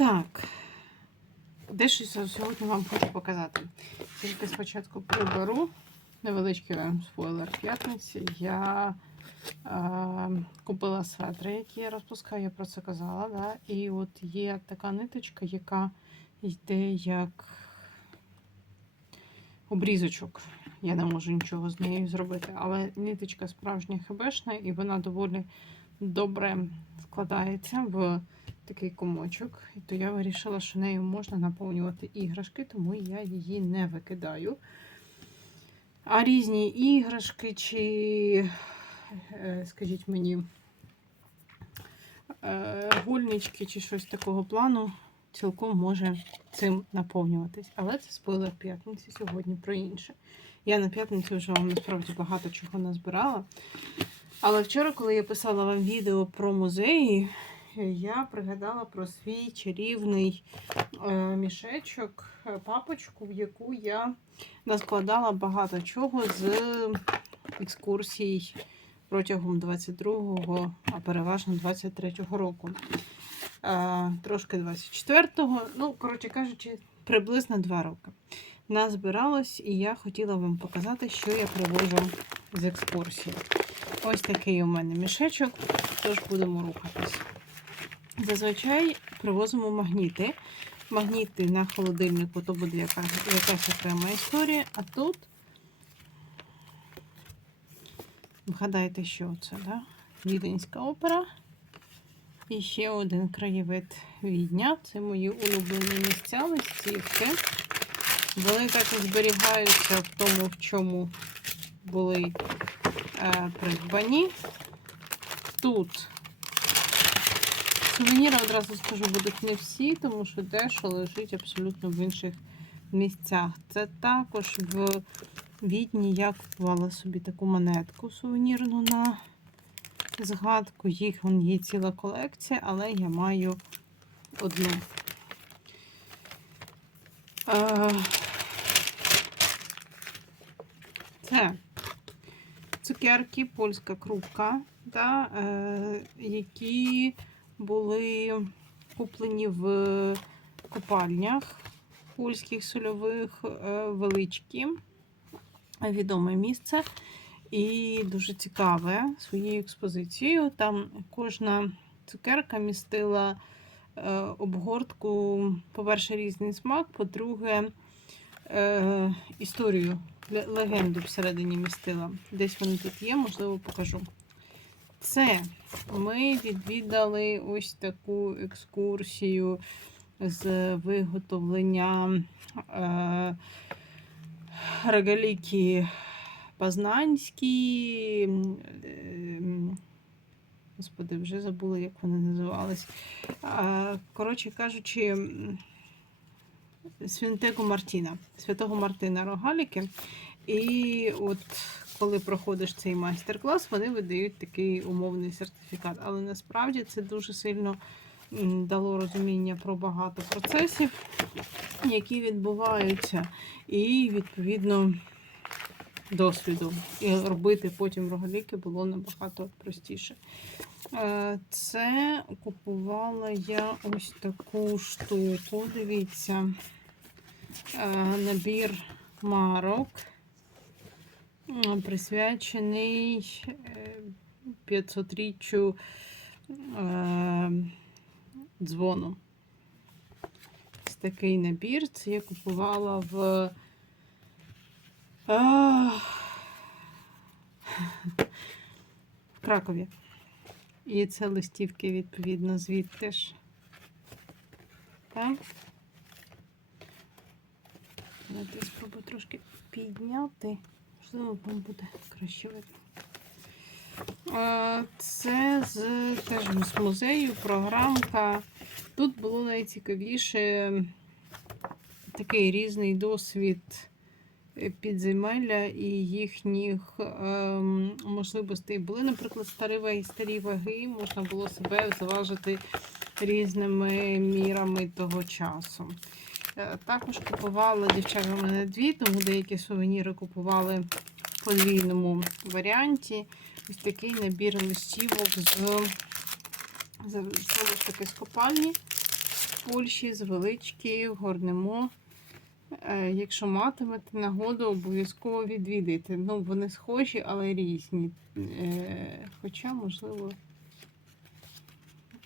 Так. Дещо сьогодні вам хочу показати. Тільки спочатку приберу невеличкий вам спойлер п'ятниці. Я е, купила светри, які я розпускаю, я про це казала. Да? І от є така ниточка, яка йде як обрізочок. Я не можу нічого з нею зробити. Але ниточка справжня хебешна, і вона доволі добре складається в такий комочок. І то я вирішила, що нею можна наповнювати іграшки, тому я її не викидаю. А різні іграшки, чи, е, скажіть мені, е, гульнички, чи щось такого плану, цілком може цим наповнюватись. Але це спойлер п'ятниці сьогодні про інше. Я на п'ятницю вже вам насправді багато чого назбирала. Але вчора, коли я писала вам відео про музеї, я пригадала про свій чарівний е, мішечок, е, папочку, в яку я наскладала багато чого з екскурсій протягом 22-го, а переважно 23-го року. Е, трошки 24-го, ну, коротше кажучи, приблизно 2 роки. Назбиралось, і я хотіла вам показати, що я привожу з екскурсії. Ось такий у мене мішечок, тож будемо рухатись. Зазвичай привозимо магніти. Магніти на холодильнику то буде якась окрема історія. А тут, вгадайте, що це, да? Віденська опера. І ще один краєвид Відня. Це мої улюблені місця, листівки. Вони так і зберігаються в тому, в чому були е, придбані. Тут сувеніри, одразу скажу, будуть не всі, тому що дещо лежить абсолютно в інших місцях. Це також в Відні я купувала собі таку монетку сувенірну на згадку. Їх вон є ціла колекція, але я маю одну. Е, Це цукерки, польська крупка, да, е, які були куплені в купальнях польських сольових е, величкі, відоме місце. І дуже цікаве своєю експозицією. Там кожна цукерка містила е, обгортку, по-перше, різний смак, по-друге, е, історію, легенду всередині містила. Десь вони тут є, можливо, покажу. Це ми відвідали ось таку екскурсію з виготовлення е, регаліки Познанські. е, Господи, вже забула, як вони називались. Коротше кажучи, Святого Мартіна, Святого Мартина Рогаліки. І от коли проходиш цей майстер-клас, вони видають такий умовний сертифікат. Але насправді це дуже сильно дало розуміння про багато процесів, які відбуваються, і відповідно досвіду. І робити потім рогаліки було набагато простіше. Е, Це купувала я ось таку штуку. Дивіться, Е, набір марок, присвячений е, 500-річчю е, дзвону. Ось такий набір. Це я купувала в. А, в Кракові. І це листівки, відповідно, звідти ж. Так. Давайте спробую трошки підняти. Можливо, вам буде краще видно. Це з, теж з музею, програмка. Тут було найцікавіше такий різний досвід е, підземелля і їхніх ем, можливостей. Були, наприклад, старі ваги, старі ваги, можна було себе зважити різними мірами того часу. Е, Також купувала дівчата в мене дві, тому деякі сувеніри купували в подвійному варіанті. Ось такий набір листівок з, знову ж таки з копальні. Польщі з велички, горнемо. Е, Якщо матимете нагоду, обов'язково відвідайте. Ну, вони схожі, але різні. Е, Хоча, можливо,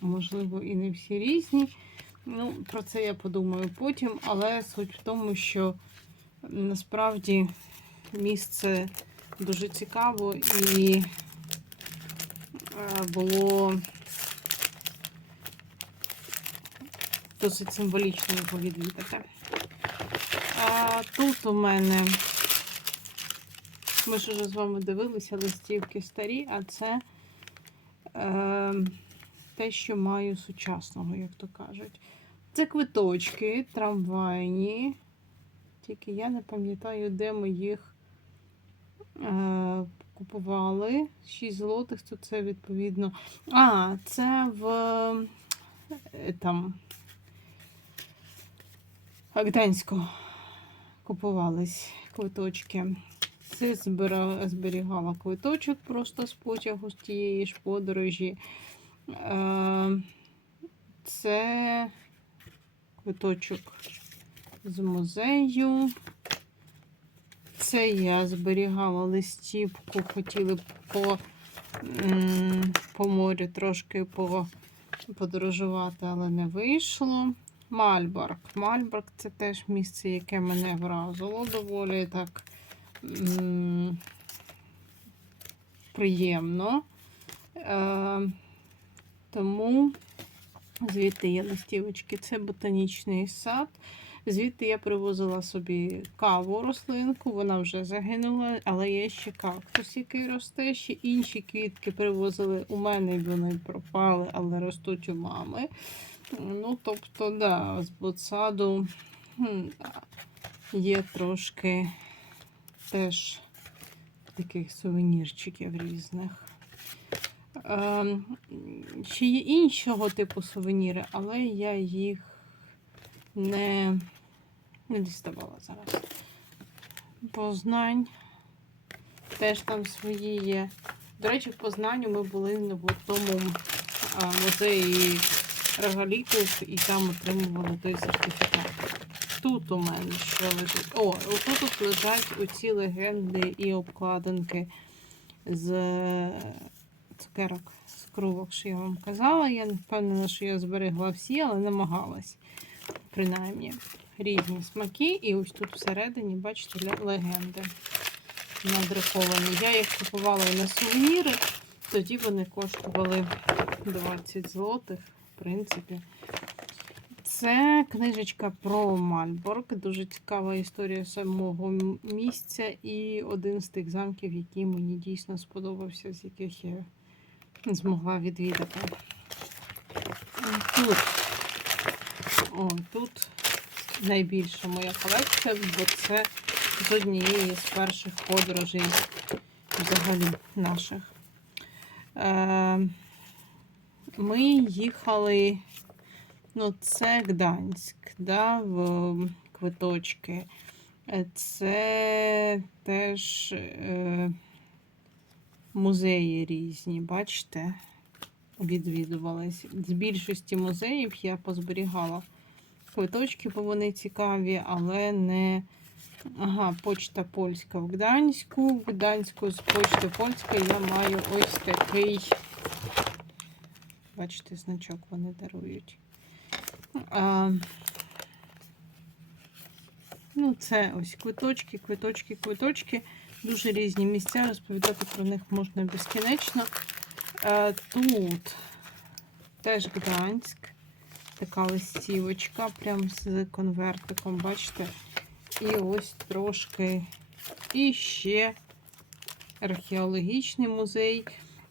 можливо, і не всі різні. Ну, про це я подумаю потім, але суть в тому, що насправді місце дуже цікаво і е, було досить символічно його відвідати. А тут у мене, ми ж вже з вами дивилися листівки старі, а це е, те, що маю сучасного, як то кажуть. Це квиточки трамвайні. Тільки я не пам'ятаю, де ми їх е, купували. 6 злотих, то це відповідно. А, це в е, там Гданську купувались квиточки. Це збира- зберігала квиточок просто з потягу з тієї ж подорожі. Е, Це квиточок з музею. Це я зберігала листівку, хотіли по, по морю трошки по, подорожувати, але не вийшло. Мальборг. Мальборг це теж місце, яке мене вразило доволі так приємно. Е, тому звідти є листівочки. Це ботанічний сад. Звідти я привозила собі каву рослинку, вона вже загинула, але є ще кактус, який росте. Ще інші квітки привозили у мене, і вони пропали, але ростуть у мами. Ну, тобто, да, з ботсаду є трошки теж таких сувенірчиків різних. Ем, ще є іншого типу сувеніри, але я їх не, не діставала зараз. Познань теж там свої є. До речі, в Познанню ми були в тому музеї регалітів і там отримували той сертифікат. Тут у мене що лежить. О, отут лежать оці легенди і обкладинки з цукерок, з крувок, що я вам казала. Я не впевнена, що я зберегла всі, але намагалась. Принаймні, різні смаки. І ось тут всередині, бачите, легенди надруковані. Я їх купувала на сувеніри, тоді вони коштували 20 злотих, в принципі. Це книжечка про Мальборг. Дуже цікава історія самого місця і один з тих замків, який мені дійсно сподобався, з яких я змогла відвідати. Тут, о, тут найбільша моя колекція, бо це з однієї з перших подорожей взагалі наших. Е, ми їхали, ну, це Гданськ, да, в квиточки. Е, Це теж е, музеї різні, бачите, відвідувались. З більшості музеїв я позберігала квиточки, бо вони цікаві, але не. Ага, почта польська в Гданську. В Гданську з почти польської я маю ось такий. Бачите, значок вони дарують. А, ну, це ось квиточки, квиточки, квиточки. Дуже різні місця. Розповідати про них можна безкінечно. Тут теж Гданськ. Така листівочка, прям з конвертиком, бачите? І ось трошки і ще археологічний музей.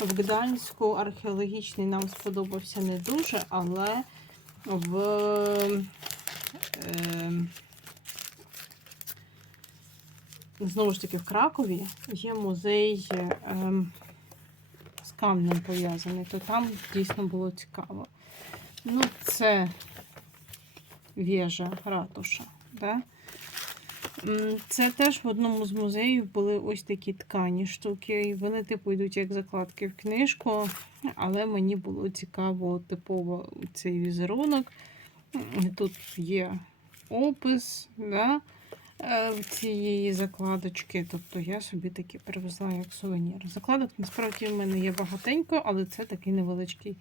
В Гданську археологічний нам сподобався не дуже, але в е, знову ж таки в Кракові є музей е, з камнем пов'язаний, то там дійсно було цікаво. Ну, це вежа, ратуша. Да? Це теж в одному з музеїв були ось такі ткані штуки. Вони, типу, йдуть як закладки в книжку, але мені було цікаво типово цей візерунок. Тут є опис да, цієї закладочки. Тобто я собі таки привезла як сувенір. Закладок насправді в мене є багатенько, але це такий невеличкий.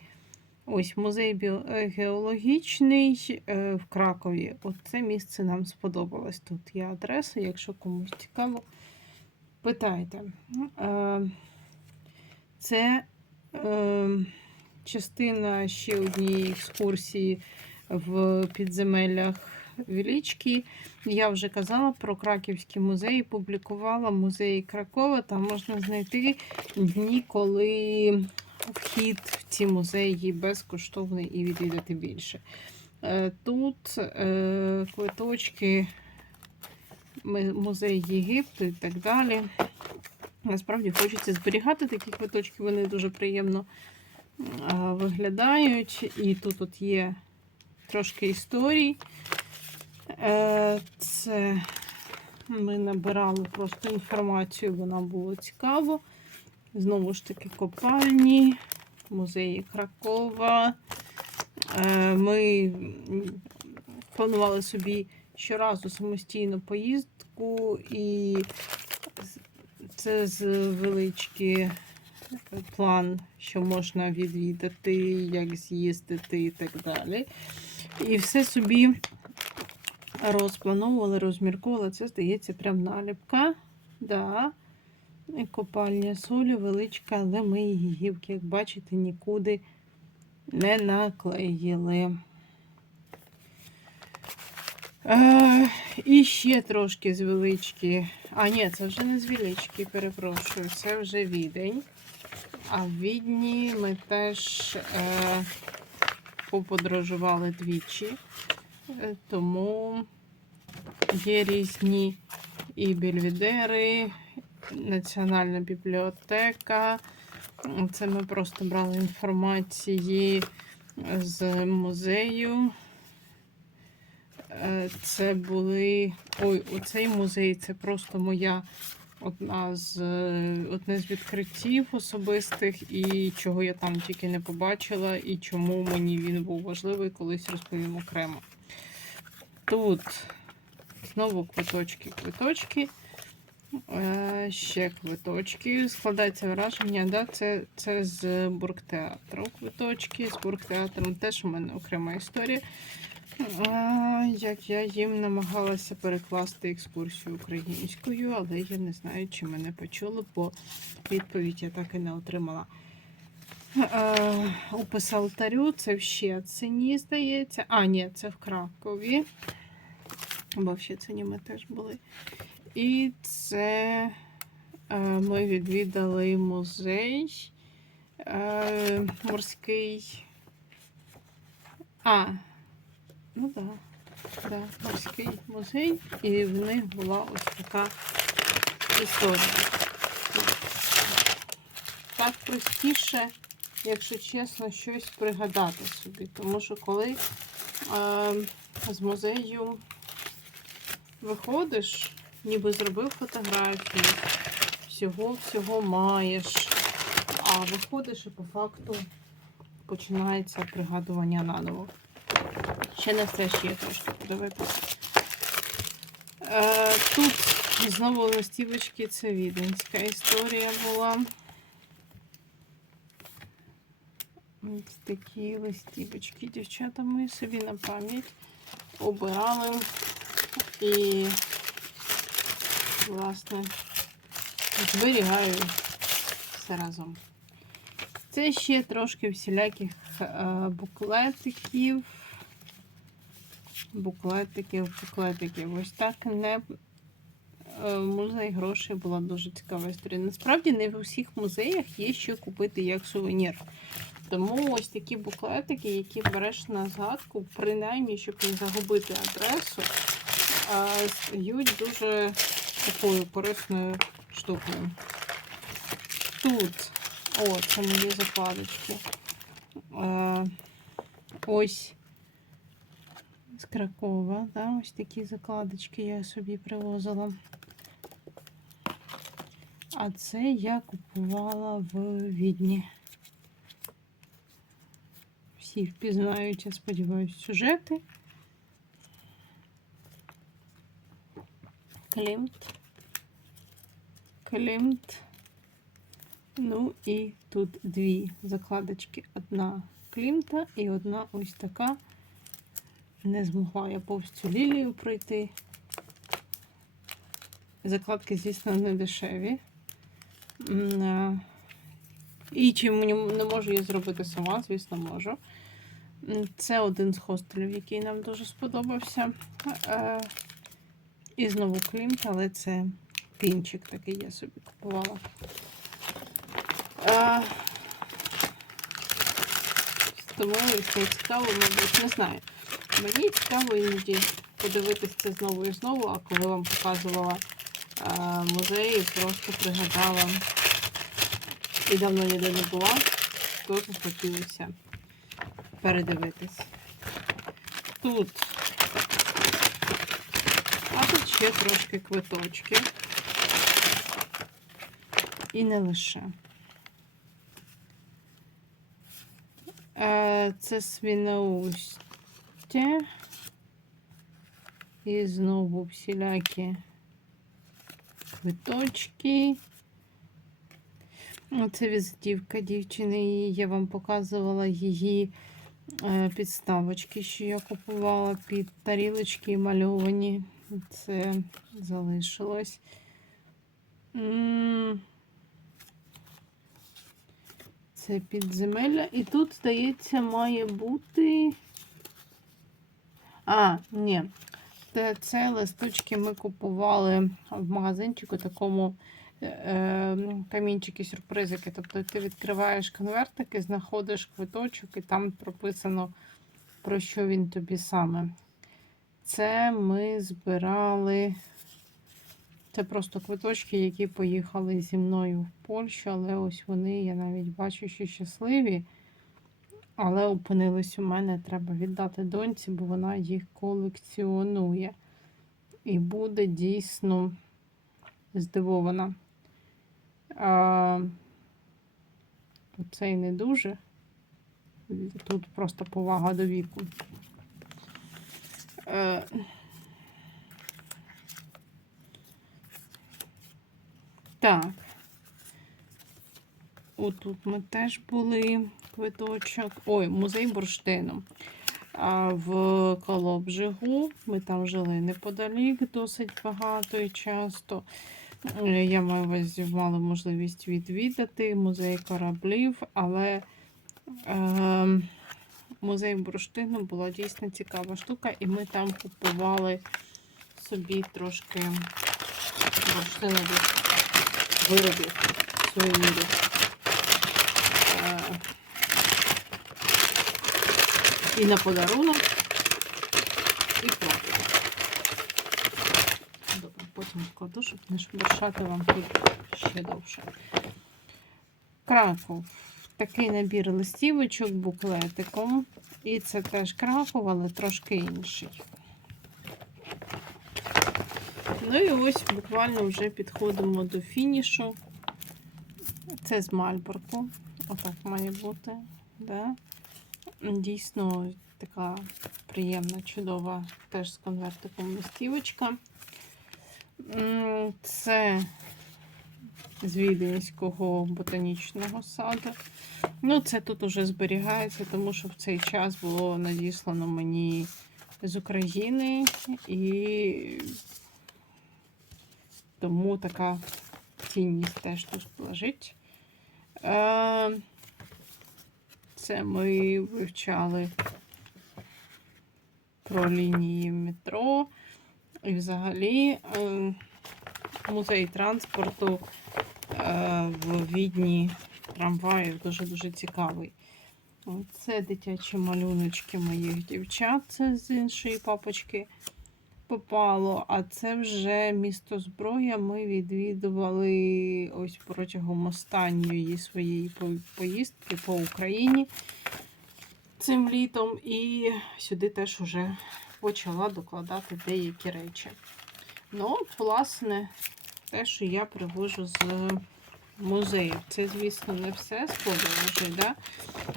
Ось музей е, геологічний е, в Кракові. От це місце нам сподобалось. Тут є адреса, якщо комусь цікаво, питайте. Е, Це е, частина ще однієї екскурсії в підземеллях Вілічки. Я вже казала про Краківський музей, публікувала музей Кракова. Там можна знайти дні, коли вхід в ці музеї безкоштовний і відвідати більше. Е, Тут е, квиточки, музей Єгипту і так далі. Насправді хочеться зберігати такі квиточки, вони дуже приємно виглядають. І тут от є трошки історій. Е, Це ми набирали просто інформацію, бо нам було цікаво. Знову ж таки, копальні, музеї Кракова. Е, Ми планували собі щоразу самостійну поїздку, і це з велички план, що можна відвідати, як з'їздити і так далі. І все собі розплановували, розмірковували. Це, здається, прям наліпка. Да. І Копальня солі величка, але ми її, гівки, як бачите, нікуди не наклеїли. Е, і ще трошки з велички. А, ні, це вже не з велички, перепрошую, це вже відень. А в Відні ми теж е, поподорожували двічі, Е, тому є різні і бельведери, Національна бібліотека. Це ми просто брали інформації з музею. Е, Це були. Ой, оцей музей це просто моя одна з одне з відкриттів особистих, і чого я там тільки не побачила, і чому мені він був важливий, колись розповім окремо. Тут знову квиточки, квиточки. Е, ще квиточки. Складається враження, да? це, це з бургтеатру квиточки. З бургтеатром теж у мене окрема історія. А, як я їм намагалася перекласти екскурсію українською, але я не знаю, чи мене почули, бо відповідь я так і не отримала. Е, Опис алтарю, це в Щецині, здається. А, ні, це в Кракові. Бо в Щецині теж були. І це е, ми відвідали музей е, морський. А, ну так, да, да, морський музей, і в них була ось така історія. Так простіше, якщо чесно, щось пригадати собі. Тому що коли е, з музею виходиш, ніби зробив фотографію, всього-всього маєш, а виходиш і по факту починається пригадування наново. Ще не все ще є трошки подивитися. Е, тут знову листівочки, це віденська історія була. Ось такі листівочки, дівчата, ми собі на пам'ять обирали і, власне, зберігаю все разом. Це ще трошки всіляких е, буклетиків. Буклетиків, буклетиків. Ось так не е, музей грошей була дуже цікава історія. Насправді не в усіх музеях є що купити як сувенір. Тому ось такі буклетики, які береш на згадку, принаймні, щоб не загубити адресу, е, стають дуже такою корисною штукою. Тут, о, це мої закладочки. Ось з Кракова, да, ось такі закладочки я собі привозила. А це я купувала в Відні. Всі впізнають, я сподіваюся, сюжети. Клімт. Клімт. Ну і тут дві закладочки. Одна клімта і одна ось така. Не змогла я повз цю лілію пройти. Закладки, звісно, не дешеві. Е, І чи не можу я зробити сама, звісно, можу. Це один з хостелів, який нам дуже сподобався. І знову клімт, але це пінчик такий я собі купувала. Е, Тому це цікаво, мабуть, не знаю. Мені цікаво іноді подивитися це знову і знову, а коли вам показувала е, музеї, просто пригадала і давно ніде не була, то захотілося передивитись. Тут, а тут ще трошки квиточки. І не лише. Е, Це свіноустя. І знову всілякі квиточки. Це візитівка дівчини. Я вам показувала її е, підставочки, що я купувала під тарілочки мальовані. Це залишилось. Це підземелля. І тут, здається, має бути. А, ні. Це, листочки ми купували в магазинчику такому е, е, камінчики сюрпризики. Тобто ти відкриваєш конвертики, знаходиш квиточок, і там прописано, про що він тобі саме. Це ми збирали. Це просто квиточки, які поїхали зі мною в Польщу, але ось вони, я навіть бачу, що щасливі. Але опинились у мене, треба віддати доньці, бо вона їх колекціонує. І буде дійсно здивована. А, Оцей не дуже. Тут просто повага до віку. Е, Так. Отут ми теж були квиточок. Ой, музей бурштину. А в Колобжигу ми там жили неподалік досить багато і часто. Е, Я маю мала можливість відвідати музей кораблів, але е, музей бурштину була дійсно цікава штука, і ми там купували собі трошки бурштинових виробів, сувенірів. І на подарунок, і плату. Добре, потім вкладу, щоб не шебуршати вам тут ще довше. Краков. Такий набір листівочок буклетиком. І це теж краков, але трошки інший. Ну і ось буквально вже підходимо до фінішу. Це з Мальборку. Отак має бути. Да? Дійсно така приємна, чудова, теж з конвертиком листівочка. Це з Віденського ботанічного саду. Ну, це тут уже зберігається, тому що в цей час було надіслано мені з України і тому така цінність теж тут лежить. Е, Це ми вивчали про лінії метро. І взагалі е, музей транспорту в Відні трамваїв дуже-дуже цікавий. Це дитячі малюночки моїх дівчат, це з іншої папочки попало. А це вже місто зброя. Ми відвідували ось протягом останньої своєї поїздки по Україні цим літом. І сюди теж вже почала докладати деякі речі. Ну, от, власне, те, що я привожу з музею. Це, звісно, не все з подорожей, да?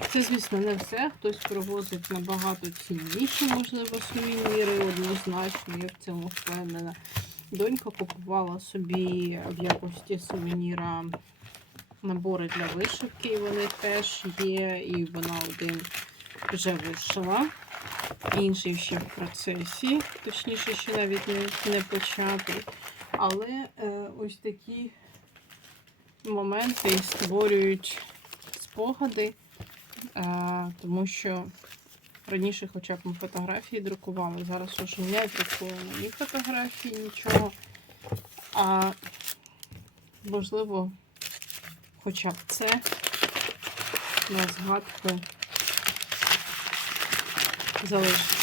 Це, звісно, не все. Хтось привозить набагато цінніші, можливо, сувеніри, однозначно, я в цьому впевнена. Донька купувала собі в якості сувеніра набори для вишивки, вони теж є, і вона один вже вишила, інший ще в процесі, точніше, ще навіть не, не початий. Але е, ось такі моменти створюють спогади, е, тому що раніше хоча б ми фотографії друкували, зараз уже не друкуємо ні фотографії, нічого. А можливо, хоча б це на згадку залишиться.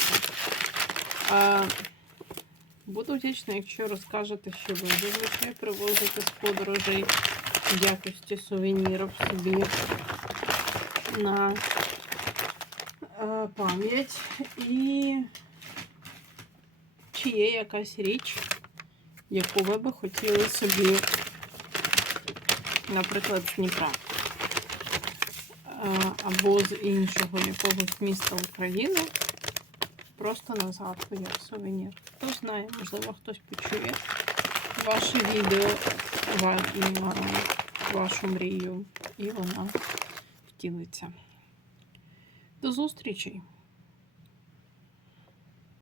Буду вдячна, якщо розкажете, що ви зазвичай привозите з подорожей в якості сувенірів собі на е, пам'ять. І чи є якась річ, яку ви би хотіли собі, наприклад, з Дніпра. е, Або з іншого якогось міста України. Просто на згадку як сувенір. Хто знає, можливо, хтось почує ваше відео і вашу мрію, і вона втілиться. До зустрічі!